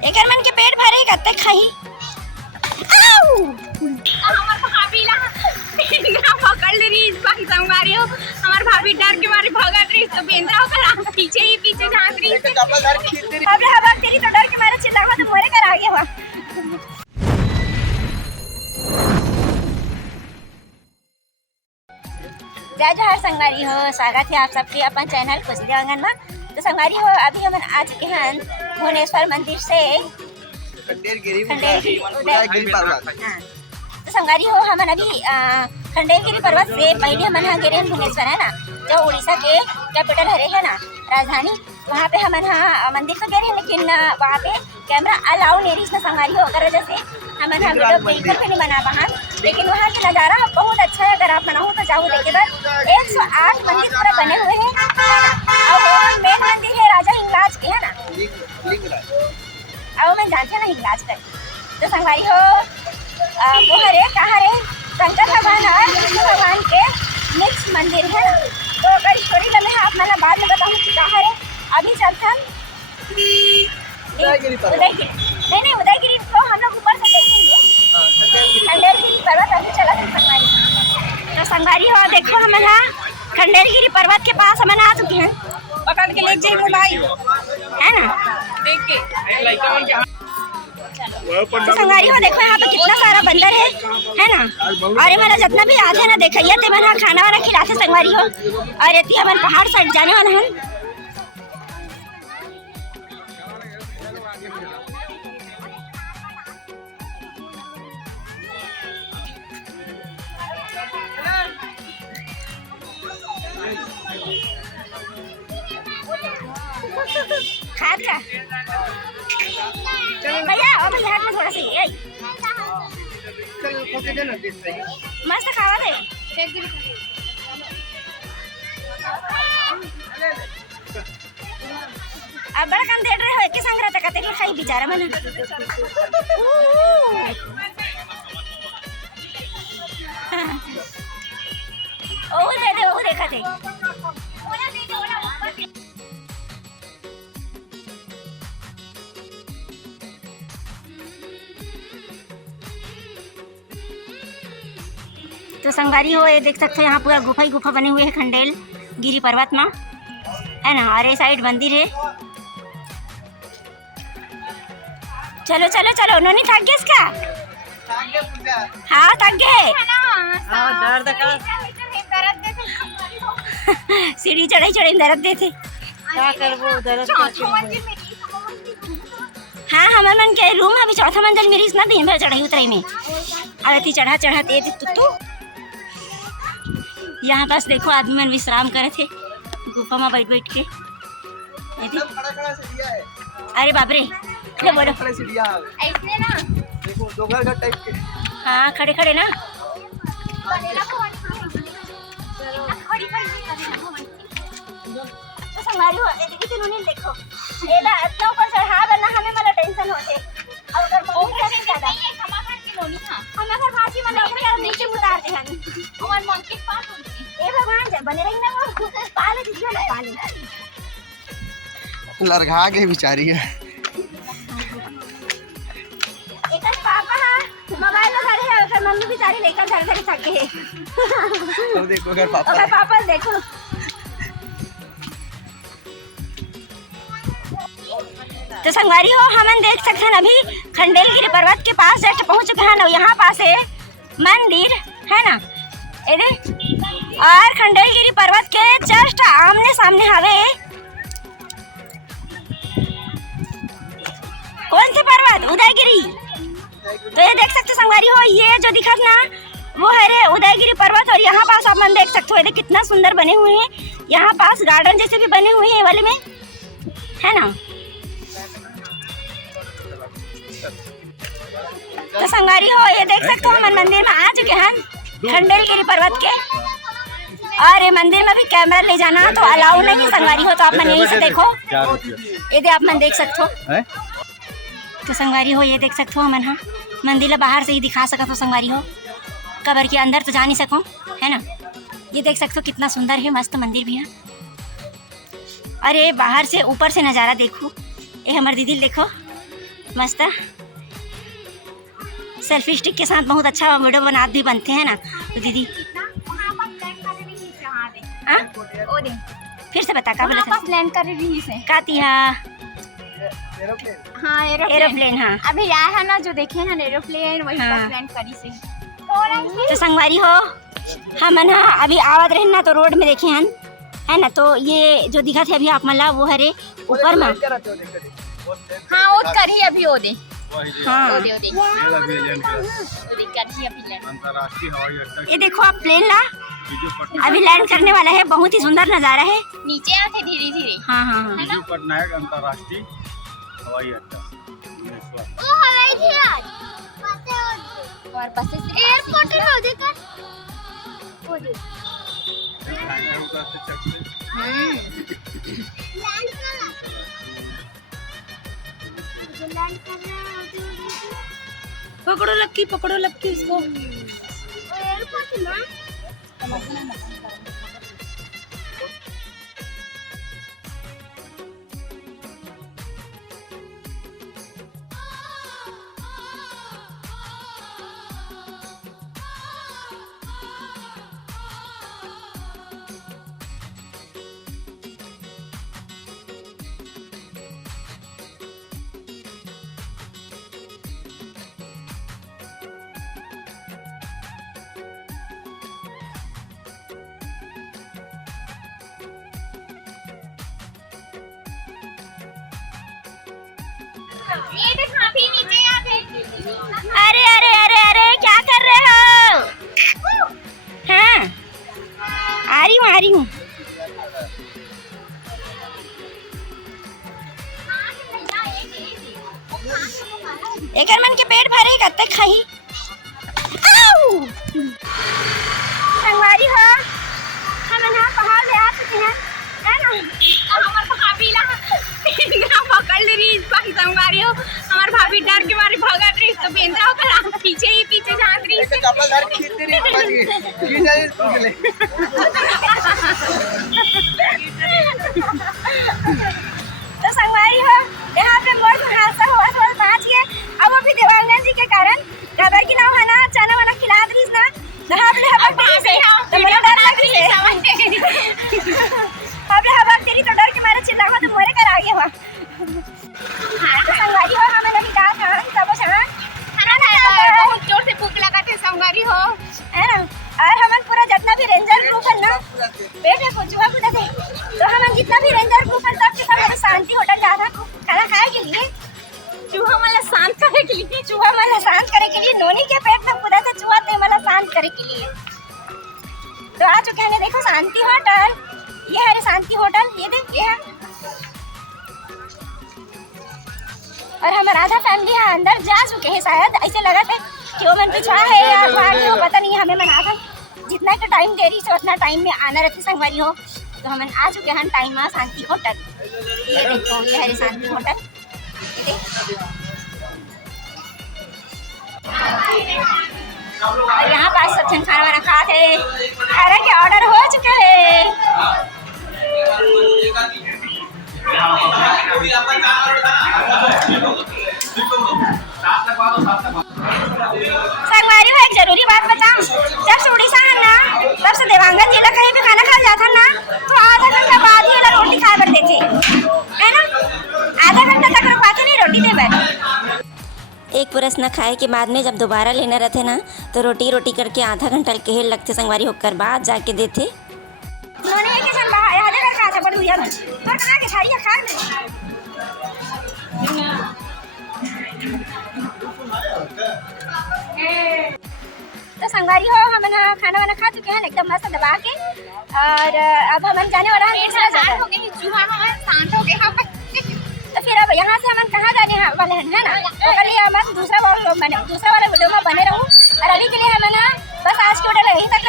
एकर मन के पेट भरे कत्ते खाई। हमार भाभी ला पकड़ ले रही बाकी संगवारी हो। हमार भाभी डर के मारे भागत रही तो बेंद्रा होकर पीछे ही पीछे झांक रही। अब हवा तेरी तो डर के मारे चिल्ला तो मोरे कर आ गया हुआ। जय जोहार संगवारी हो, स्वागत है आप सबके अपन चैनल खुशी आंगन में। तो संगवारी हो अभी हम आ चुके हैं भुवनेश्वर मंदिर से खंडेलगिरी पर्वत। तो संगवारी हो हम अभी खंडेलगिरी पर्वत से पहले हम गए भुवनेश्वर है ना, जो उड़ीसा के कैपिटल है ना राजधानी, वहाँ पे हम मंदिर तो गए हैं लेकिन वहाँ पे कैमरा अलाउ नहीं रही संगवारी हो, अगर वजह से हम वीडियो बिल्कुल भी नहीं बना पाए। लेकिन वहाँ के नज़ारा बहुत अच्छा है, अगर आप बनाओ तो जाओ देखे। बस 108 मंदिर पूरा बने हुए हैं और मेन मंदिर है राजा हिंगराज के है ना, और मैं जानते हैं ना हिंगराज का। तो संगवारी हो वो हरे कहाँ रे शंकर भगवान और विष्णु भगवान के मिक्स मंदिर है ना। तो अगर स्टोरी लगे आप मैं बाद में बताऊँ कि कहाँ रे। अभी चलते हम उदयगिरी, नहीं उदयगिरी को हम लोग ऊपर से देखेंगे, खंडेलगिरी पर्वत अभी चला है संगवारी। तो संगवारी हो देखो हम खंडेलगिरी पर्वत के पास हम आ चुके हैं। पकड़ के ले जाइए भाई है ना, देख के। तो संगवारी हो देखो यहाँ पे कितना सारा बंदर है ना। और हमारा जितना भी आज है ना देखिए ते मन खाना वाना खिलाते संगवारी हो। और ये हमारे पहाड़ साइड जाने वाला है। खाद का भैया और भैया में थोड़ा सा ये मस्त खावा दे। अब बड़ा काम दे रहे हो के संग रहता कहते कि खाई बेचारा मन। ओ दे दे, वो देखा थे। तो संगवारी हो ये देख सकते हो यहाँ पूरा गुफा ही गुफा बने हुए हैं खंडेलगिरी पर्वत में है ना। और ये साइड मंदिर है। चलो चलो चलो, उन्होंने थक गए इसका। हाँ थक गए। सीढ़ी चढ़ाई चढ़ाई दर्द देते। हाँ हमारे मन के रूम अभी चौथा मंजिल मेरी इतना दिन भर चढ़ाई उतराई में आती चढ़ा चढ़ा तेज तू। यहाँ पास देखो आदमी मन विश्राम करे थे गुफा में बैठ बैठ के। अरे बाप रे बोलो ऐसे ना देखो दो घर टाइप के। हाँ खड़े खड़े ना। तो संगवारी हो देखो एला इतना ऊपर चढ़ा बना हमें मतलब टेंशन होते। और अगर बहुत ज्यादा हमारे फांसी में लेकर नीचे उतारते हैं और मन के पास ए भगवान जब बने रही ना वो पाले जितना ना पाले लरघा के बेचारी है। एक पापा मोबाइल में घर है और मम्मी बेचारी लेकर घर घर थक गए। तो देखो अगर पापा देखो। तो संगवारी हो हम देख सकते हैं अभी खंडेलगिरी पर्वत के पास जस्ट पहुंच चुके हैं ना। यहाँ पास है मंदिर है ना और खंडेलगिरी पर्वत के जस्ट आमने सामने हवे कौन सी पर्वत उदयगिरी। तो ये देख सकते संगवारी हो ये जो दिखा ना वो है रे उदयगिरी पर्वत। और यहाँ पास आप मन देख सकते हो ये कितना सुंदर बने हुए हैं। यहाँ पास गार्डन जैसे भी बने हुए हैं वाले में है ना। तो संगवारी हो ये देख सकते हो हम मंदिर में आ चुके हैं खंडेलगिरी पर्वत के। और ये मंदिर में भी कैमरा ले जाना तो अलाउ नहीं संगवारी हो। तो आप मन यहीं से देखो ये आप मन देख सकते हो। तो संगवारी हो ये देख सकते हो हम मंदिर बाहर से ही दिखा सका तो संगवारी हो कबर के अंदर तो जा नहीं सको है ना। ये देख सकते हो कितना सुंदर है, मस्त मंदिर भी है। अरे बाहर से ऊपर से नज़ारा देखो। ये हमारी दीदी देखो मस्त सेल्फी स्टिक के साथ बहुत अच्छा वीडियो भी बनते हैं ना तो दीदी। वहाँ पर लैंड कर रही है, हाँ देख, हाँ वो देख, फिर से बता का बोला वहाँ पर लैंड कर रही है। काती हाँ हाँ एरोप्लेन हाँ। अभी आया है ना जो देखे ना एरोप्लेन वही हाँ। पर लैंड करी से। तो संगवारी हो हम ना अभी आवत रहे ना तो रोड में देखे हैं है ना, तो ये जो दिखा थे अभी आप मला वो हरे ऊपर में हाँ वो करी अभी वो दे, हाँ। वो दे करी अभी लैंड। अंतर्राष्ट्रीय हवाई अड्डा ये देखो आप प्लेन ला बीजू अभी लैंड करने वाला है, बहुत ही सुंदर नज़ारा है। नीचे आते धीरे धीरे। हाँ हाँ हाँ बीजू पटनायक अंतर्राष्ट्रीय हवाई अड्डा वो हवाई जहाज और बस एयरपोर्ट हो देखा वो दे पकड़ो लक्की इसको। ये देख भाभी नीचे आते। अरे अरे अरे अरे क्या कर रहे हो? हाँ आ रही हूँ। एक मन के पेट भरे कत्ते खाई संगवारी हो हम यहाँ पहाड़ ले आ चुके हैं है ना। हमार भाभी ला इंद्रा पकड़ ले रही बाकी संगवारी हो। हमार भाभी डर के मारे भागत रही तो बेंद्रा होकर पीछे ही पीछे झांक रही। तो संगवारी हो यहाँ पे मोड़ में हादसा हुआ थोड़ा पहुँच गए। अब अभी देवांगन जी के कारण खबर की नाव है ना चना वना खिला दी ना नहा ले हवा से तो मुझे डर लगी है। अब हवा तेरी तो डर के मारे चिल्ला हो तो मोरे कर आ गया हुआ। हाँ तो संगवारी हो हमें लगी कहा था सब खाना खाया बहुत जोर से भूख लगा थे संगवारी हो है ना। और हम पूरा जितना भी रेंजर ग्रुप है ना पेट में कुचुआ कुदा थे तो हम जितना भी रेंजर ग्रुप है सबके सब हमें शांति होटल जा था खाना खाए के लिए चूहा मला शांत करे के लिए। चूहा मला शांत करे के लिए नोनी के पेट में खुदा से चूहा थे मला शांत करे के लिए। तो आ चुके हैं देखो शांति होटल। ये है शांति होटल ये देख ये है। और हम राधा फैमिली है अंदर जा चुके हैं शायद ऐसे लगा था कि वो मन पिछड़ा है या बाहर हो पता नहीं हमें मना था जितना का टाइम देरी से उतना टाइम में आना रहती संगवारी हो। तो हम आ चुके हैं टाइम में शांति होटल। ये देखो ये है शांति होटल। और यहाँ पास सब जन खाना वाना खा थे खाना के ऑर्डर हो चुके हैं। संगवारी में एक जरूरी बात बताऊं, जब से उड़ीसा है ना तब से देवांगन जिला कहीं पे खाना खा जाता ना तो आधा घंटा बाद ही वाला रोटी खा कर देते है ना। आधा घंटा तक रुकवाते नहीं रोटी दे बैठ। एक पुरस न खाए के बाद में जब दोबारा लेना रहते ना तो रोटी रोटी करके आधा घंटा के लगते संगवारी होकर बाद जाके देते। उन्होंने एक सन बाहर आधे कर खा था बढ़िया में पर कहा के छाड़िया खा ले। तो संगवारी हो हम ना खाना वाना खा चुके हैं एकदम मस्त दबा के। और अब हम जाने वाला है दूसरा जगह। हो गए चूहा हमारे शांत हो गए। तो फिर अब यहाँ से हम कहाँ जाने वाले हैं है ना। तो कल हम दूसरा वाला वीडियो में बने रहूँ। और अभी के लिए हम ना बस आज की वीडियो यहीं तक